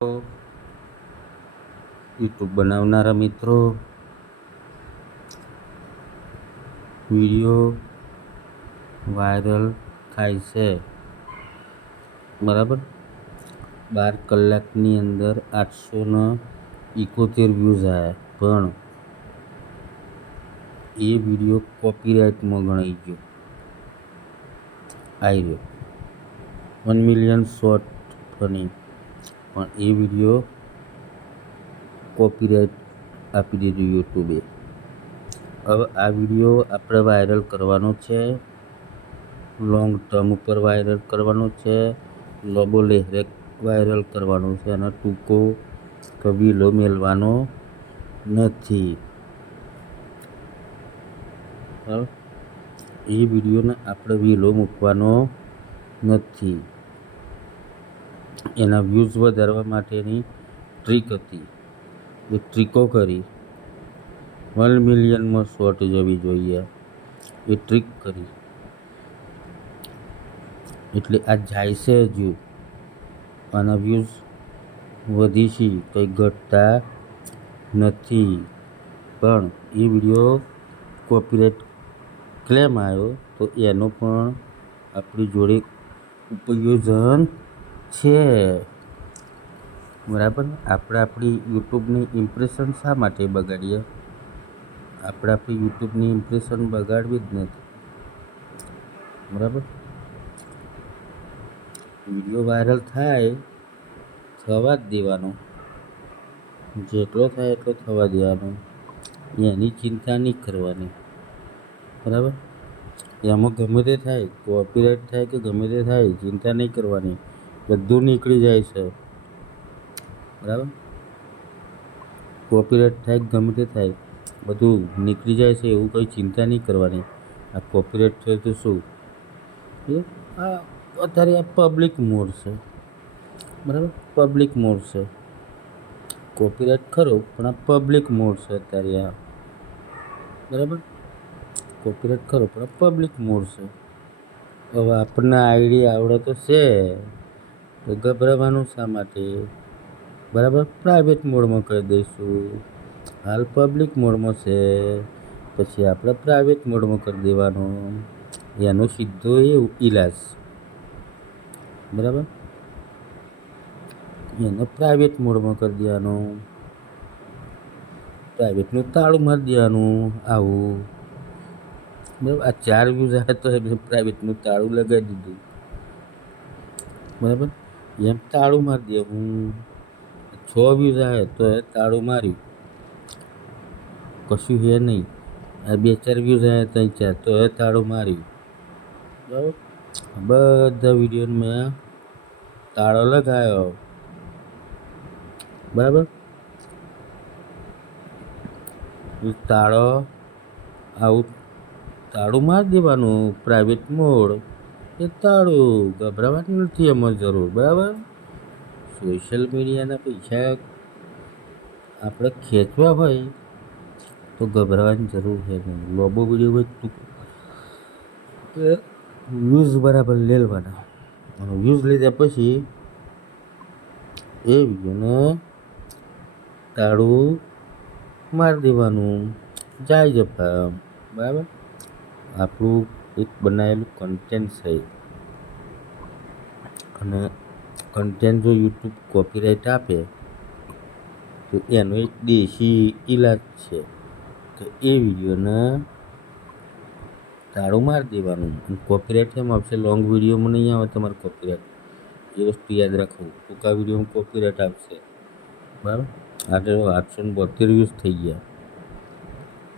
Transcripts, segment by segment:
YouTube બનાવનારા મિત્રો video viral થાય છે, બરાબર. 12 કલાકની અંદર 871 વ્યૂઝ આવ્યા, પણ એ વિડીયો કોપીરાઇટમાં ગણાઈ ગયો. આવી ગયો 1 મિલિયન શોર્ટ ફની, પણ એ વિડીયો કોપીરાઇટ આપી દીધું યુટ્યુબે. હવે આ વિડીયો આપણે વાયરલ કરવાનો છે, લોંગ ટર્મ ઉપર વાયરલ કરવાનો છે, લોબો લહેરે વાયરલ કરવાનો છે, અને ટૂંકો કબીલો મેળવાનો નથી. એ વિડીયોને આપણે વિલો મૂકવાનો નથી. એના વ્યૂઝ વધારવા માટેની ટ્રીક હતી. એ ટ્રીકો કરી 1 મિલિયનમાં શોર્ટ જવી જોઈએ, એ ટ્રીક કરી. એટલે આ જાય છે હજુ, આના વ્યૂઝ વધી છે, કંઈ ઘટતા નથી. પણ એ વિડીયો કોપીરાઇટ ક્લેમ આવ્યો, તો એનો પણ આપણી જોડે ઉપયોજન છે, બરાબર. આપણે આપણી યુટ્યુબની ઇમ્પ્રેશન શા માટે બગાડીએ? આપણે આપણી યુટ્યુબની ઇમ્પ્રેશન બગાડવી જ નથી, બરાબર. વિડીયો વાયરલ થાય, થવા જ દેવાનો, જેટલો થાય એટલો થવા દેવાનો, એની ચિંતા નહીં કરવાની, બરાબર. એમાં ગમે તે થાય, કોપીરાઇટ થાય કે ગમે તે થાય, ચિંતા નહીં કરવાની, બધું નીકળી જાય છે, બરાબર. કોપીરાઇટ થાય ગમે તે થાય, બધું નીકળી જાય છે, એવું કંઈ ચિંતા નહીં કરવાની. આ કોપીરાઇટ થયો તો શું એ આ અત્યારે આ પબ્લિક મોડ છે, બરાબર. પબ્લિક મોડ છે, કોપીરાઇટ ખરો, પણ આ પબ્લિક મોડ છે અત્યારે આ, બરાબર. કોપીરાઇટ ખરો, પણ આ પબ્લિક મોડ છે. હવે આપણને આઈડિયા આવડે તો છે, તો ગભરાવાનું શા માટે? બરાબર. પ્રાઇવેટ મોડમાં કરી દઈશું. હાલ પબ્લિક મોડમાં છે, પછી આપણે પ્રાઇવેટ મોડમાં કરી દેવાનો, એનો સીધો એ ઈલાજ, બરાબર. એને પ્રાઇવેટ મોડમાં કરી દેવાનો, પ્રાઇવેટનું તાળું મારી દેવાનું. આવું, બરાબર. આ 4 વ્યૂઝ આવે તો એમને પ્રાઇવેટનું તાળું લગાવી દીધું, બરાબર. એમ તાળું મારી દેવું. 6 વ્યૂઝ આવે તો એ તાળું માર્યું, કશું છે નહીં. આ 2-4 વ્યૂઝ આવે 3-4 તો એ તાળું માર્યું, બરાબર. બધા વિડીયોને મેં તાળો લગાવ્યો, બરાબર. તાળો આવું તાળું મારી દેવાનું, પ્રાઇવેટ મોડ એ તાળું, ગભરાવાની નથી એમાં જરૂર, બરાબર. સોશિયલ મીડિયાના પૈસા આપણે ખેંચવા હોય તો ગભરાવાની જરૂર છે નહીં. લોબો વિડીયો હોય વ્યૂઝ બરાબર લેવાના, અને વ્યૂઝ લીધા પછી એ વિડીયોને તાળું મારી દેવાનું, જાય જપા, બરાબર. આપણું એક બનાવેલું કન્ટેન્ટ છે, અને કન્ટેન્ટ જો યુટ્યુબ કોપીરાઇટ આપે તો એનો એક દેશી ઈલાજ છે કે એ વિડીયોને તાળું મારી દેવાનું. અને કોપીરાઇટ કેમ આવશે? લોંગ વિડીયોમાં નહીં આવે તમારે કોપીરાઇટ, એ વસ્તુ યાદ રાખવું. ટૂંકા વિડીયોમાં કોપીરાઇટ આવશે, બરાબર. આજે 872 વ્યૂઝ થઈ ગયા,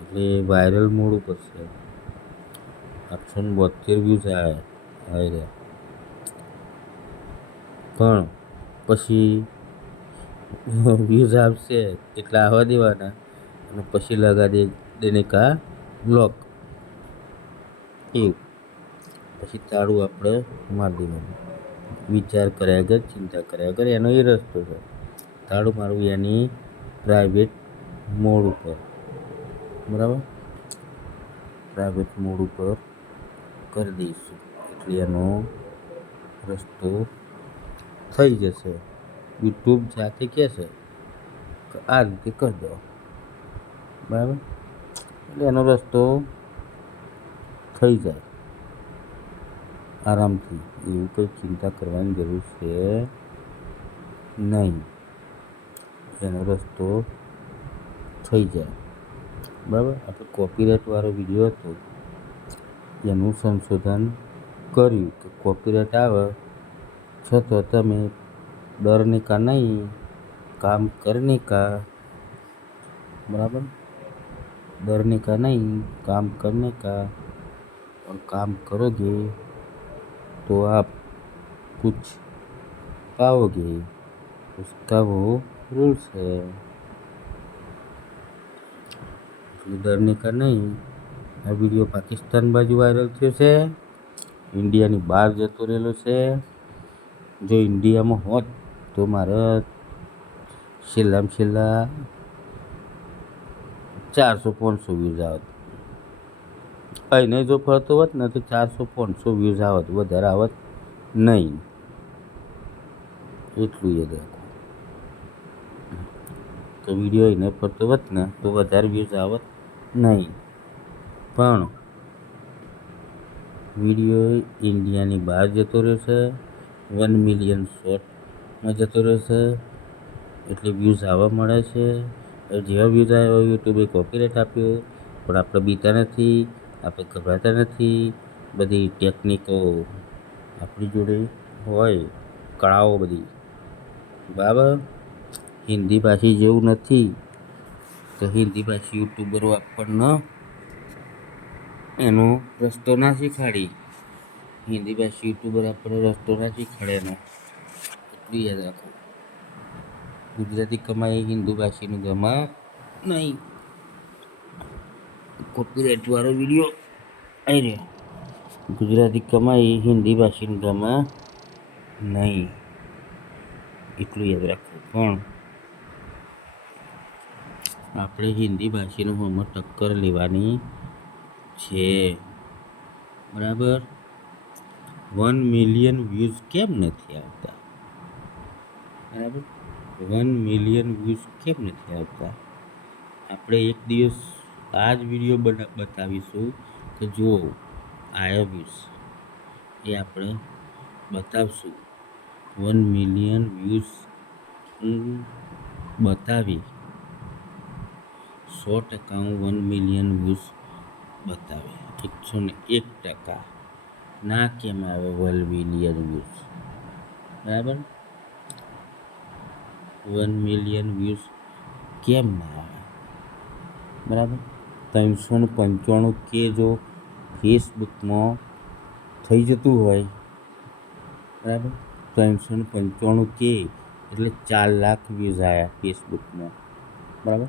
એટલે વાયરલ મોડ ઉપર છે. 872 વ્યૂઝ આવ્યા, પણ પછી વ્યૂઝ આવશે એટલા આવવા દેવાના, અને પછી લગા દેને કા બ્લોક, એવું. પછી તાળું આપણે મારી દેવાનું, વિચાર કર્યા વગર, ચિંતા કર્યા વગર. એનો એ રસ્તો છે, તાળું મારવું એની પ્રાઇવેટ મોડ ઉપર, બરાબર. પ્રાઇવેટ મોડ ઉપર કરી દઈશું એટલે એનો રસ્તો થઈ જશે. યુટ્યુબ જાતે કહે છે કે આ રીતે કરી દો, બરાબર. એટલે એનો રસ્તો થઈ જાય આરામથી, એવું કંઈ ચિંતા કરવાની જરૂર છે નહીં. એનો રસ્તો થઈ જાય, બરાબર. આપણે કોપીરાઇટવાળો વિડીયો હતો એનું સંશોધન કર્યું કે કોપીરાઇટ આવે છતાં તમે डरने का नहीं, काम करने का, बराबर. डरने का नहीं, काम करने का, और काम करोगे तो आप कुछ पाओगे, उसका वो रूल्स है. डरने का नहीं. આ વિડીયો પાકિસ્તાન બાજુ વાયરલ થયો છે, ઇન્ડિયાની બહાર જતો રહેલો છે. જો ઇન્ડિયામાં હોત તો મારે છેલ્લામાં છેલ્લા 400-500 વ્યૂઝ આવત. અહીં જો ફરતો હોત ને તો 400-500 વ્યૂઝ આવત, વધારે આવત નહીં. એટલું યાદ રાખો. તો વિડીયો એને ફરતો હોત ને તો વધારે વ્યૂઝ આવત નહીં. પણ વિડીયો ઇન્ડિયાની બહાર જતો રહેશે, 1 મિલિયન શોર્ટમાં જતો રહેશે, એટલે વ્યૂઝ આવવા મળે છે. જેવા વ્યૂઝ આવ્યા યુટ્યુબે કોપીરાઇટ આપ્યો, પણ આપણે બીતા નથી, આપણે ગભરાતા નથી. બધી ટેકનિકો આપણી જોડે હોય, કળાઓ બધી, બરાબર. હિન્દી ભાષી જેવું નથી તો હિન્દી ભાષી યુટ્યુબરો આપણને એનો રસ્તો ના શીખવાડી. હિન્દી ભાષી યુટ્યુબર આપણને રસ્તો ના શીખવાડે એનો. એટલું યાદ રાખો. ગુજરાતી કમાઈ હિન્દુ ભાષીનું ગમા નહીં. કોપીરાઇટવાળો વિડીયો આવી રહ્યો, ગુજરાતી કમાઈ હિન્દી ભાષીનું ગમા નહીં. એટલું યાદ રાખવું. પણ આપણે હિન્દી ભાષીનું હોમાં ટક્કર લેવાની છે, બરાબર. 1 મિલિયન વ્યૂઝ કેમ નથી આવતા, બરાબર. 1 મિલિયન વ્યૂઝ કેમ નથી આવતા? આપણે એક દિવસ આ જ વિડીયો બતાવીશું કે જુઓ આયા વ્યૂઝ, એ આપણે બતાવશું. 1 મિલિયન વ્યૂઝ બતાવી, 100% 1 મિલિયન વ્યૂઝ બતાવે. 101% ના કેમ આવે 1 મિલિયન વ્યૂઝ, બરાબર. 1 મિલિયન વ્યૂઝ કેમ ના આવે, બરાબર. 395K જો ફેસબુકમાં થઈ જતું હોય, બરાબર. 395K એટલે 4 લાખ વ્યૂઝ આવ્યા ફેસબુકમાં, બરાબર.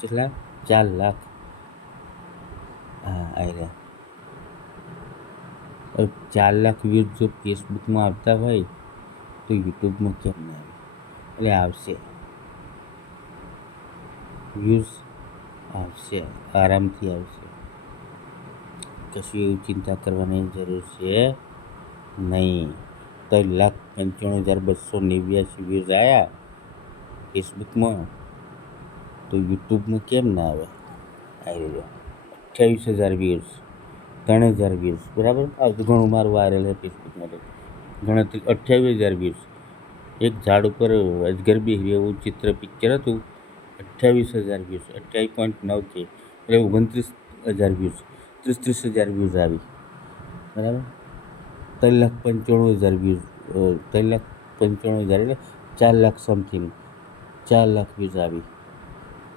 કેટલા? 4 લાખ. હા, આવી રહ્યા. 4 લાખ વ્યૂઝ જો ફેસબુકમાં આવતા હોય તો યુટ્યુબમાં કેમ ના આવે? એટલે આવશે, વ્યૂઝ આવશે, આરામથી આવશે. કશું એવું ચિંતા કરવાની જરૂર છે નહીં. 3,95,289 વ્યૂઝ આવ્યા ફેસબુકમાં, તો યુટ્યુબમાં કેમ ના આવે? આવી રહ્યો 28,000 વ્યૂઝ, 3,000 વ્યૂઝ, બરાબર. આ તો ઘણું મારું વાયરલ છે ફેસબુકમાં. તો ગણતરી 28,000 વ્યૂઝ. એક ઝાડ ઉપર અજગર બેહી એવું ચિત્ર પિક્ચર હતું, 28,000 વ્યૂઝ, 28.9K એટલે 29,000 વ્યૂઝ, 30,000 વ્યૂઝ આવી, બરાબર. 3,95,000 વ્યૂઝ, 3,95,000 એટલે 4 લાખ સમથિંગ, 4 લાખ વ્યૂઝ આવી.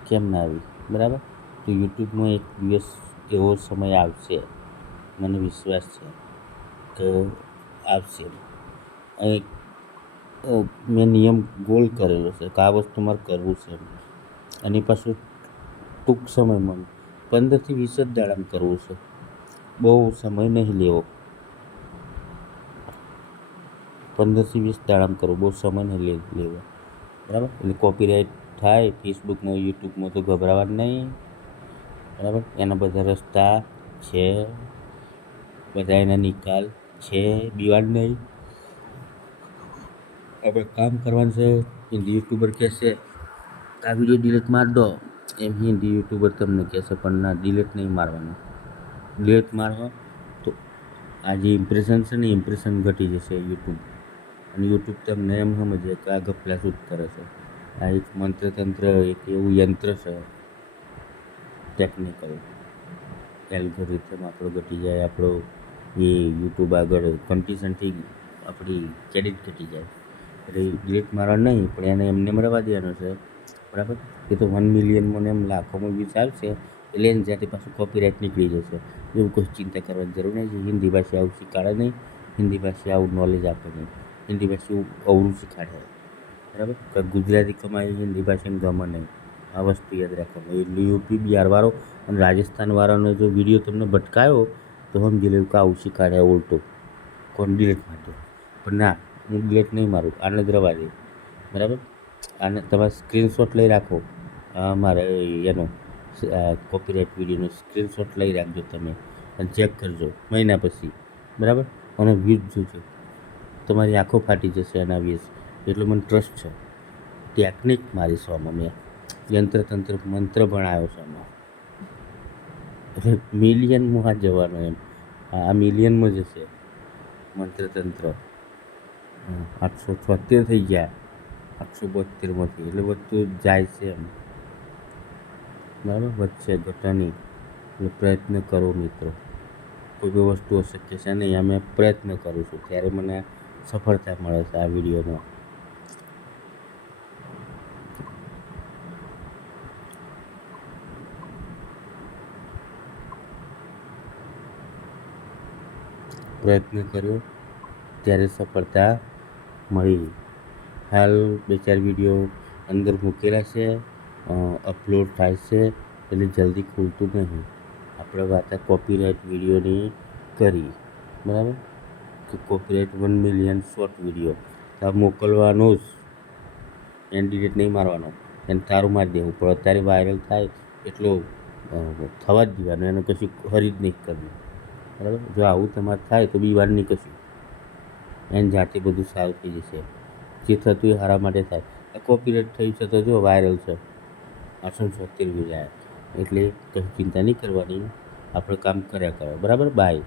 કેમ ના આવી, બરાબર. તો યુટ્યુબમાં એક દિવસ એવો સમય આવશે, મને વિશ્વાસ છે કે આવશે. અને મેં નિયમ ગોલ કરેલો છે કે આ વસ્તુ મારે કરવું છે, અને પાછું ટૂંક સમયમાં 15થી 20 જ દાડામાં કરવું છે. બહુ સમય નહીં લેવો, 15થી 20 દાડામાં કરવું, બહુ સમય નહીં લેવો, બરાબર. એટલે કોપીરાઇટ થાય ફેસબુકમાં, યુટ્યુબમાં તો ગભરાવાનું નહીં, બરાબર. એના બધા રસ્તા છે, બધા એના નિકાલ છે, બીવાનું નહીં. આપણે કામ કરવાનું છે. હિન્દી યુટ્યુબર કહેશે આ વિડીયો ડિલીટ માર દો, એમ હિન્દી યુટ્યુબર તમને કહેશે, પણ ના, ડિલીટ નહીં મારવાનું. ડિલીટ મારો તો આ જે ઇમ્પ્રેશન છે ને, ઇમ્પ્રેશન ઘટી જશે યુટ્યુબ. અને યુટ્યુબ તમને એમ સમજે કે આ ગફલા શૂટ કરે છે. આ એક મંત્રતંત્ર, એક એવું યંત્ર છે ટેકનિકલ. એલ્ગોરિથમ આપણો ઘટી જાય, આપણો એ યુટ્યુબ આગળ કન્ડિશનથી આપણી ક્રેડિટ ઘટી જાય. એટલે ડિલીટ મારવા નહીં, પણ એને એમને મળવા દેવાનું છે, બરાબર. એ તો 1 મિલિયનમાં એમ લાખોમાં વ્યૂઝ આવશે, એટલે એને જાતે પાછું કોપીરાઇટ નીકળી જશે. એવું કોઈ ચિંતા કરવાની જરૂર નહીં છે. હિન્દી ભાષા આવું શીખવાડે નહીં, હિન્દી ભાષા આવું નોલેજ આપે નહીં, હિન્દી ભાષા અવળું શીખવાડે, બરાબર. ગુજરાતી કમાઈ હિન્દી ભાષાને ગમે નહીં, આ વસ્તુ યાદ રાખવાનું. એટલે યુપી બિહારવાળો અને રાજસ્થાનવાળાનો જો વિડીયો તમને ભટકાયો તો સમજી લેવું કે આવું શીખવાડે ઉલટું, કોણ ડિલીટ મારતો. પણ ના, હું ડિલીટ નહીં મારું, આને જ રવા દે, બરાબર. આને તમારે સ્ક્રીનશોટ લઈ રાખો, મારે એનો કોપીરાઇટ વિડીયોનો સ્ક્રીનશોટ લઈ રાખજો તમે, અને ચેક કરજો મહિના પછી, બરાબર. અને વ્યૂઝ જોજો, તમારી આંખો ફાટી જશે એના વ્યૂઝ. એટલું મને ટ્રસ્ટ છે. ટેકનિક મારી શોમાં મેં યંત્રતંત્ર મંત્ર ભણાવ્યો છે એમાં. એટલે મિલિયનમાં જવાનો એમ, આ મિલિયનમાં જશે મંત્રતંત્ર. 876 થઈ ગયા, 872માંથી, એટલે બધું જાય છે એમ, બરાબર. વચ્ચે ઘટે નહીં, એટલે પ્રયત્ન કરો મિત્રો. કોઈ બી વસ્તુ અશક્ય છે નહીં, અમે પ્રયત્ન કરું છું ત્યારે મને સફળતા મળે છે આ વિડીયોમાં. પ્રયત્ન કર્યો ત્યારે સફળતા મળી. હાલ 2-4 વિડીયો અંદર મૂકેલા છે, અપલોડ થાય છે, એટલે જલ્દી ખુલતું નહીં. આપણે વાત કોપીરાઇટ વિડીયોની કરી, બરાબર. કે કોપીરાઇટ 1 મિલિયન શોર્ટ વિડીયો આ મોકલવાનો જ, એને ડિલીટ નહીં મારવાનો, એને તારું મારી દેવું. પણ અત્યારે વાયરલ થાય એટલો થવા જ દેવાનું, એને કશું હરી જ નહીં કરવું, બરાબર. જો આવું તમારે થાય તો બીવાર નહીં કશું, એને જાતે બધું સારું થઈ જશે. જે થતું એ સારા માટે થાય. આ કોપીરાઇટ થયું છે તો જો વાયરલ છે, 876 વ્યૂઝ આવ્યા, એટલે કશું ચિંતા નહીં કરવાની, આપણે કામ કર્યા કરો, બરાબર. બાય.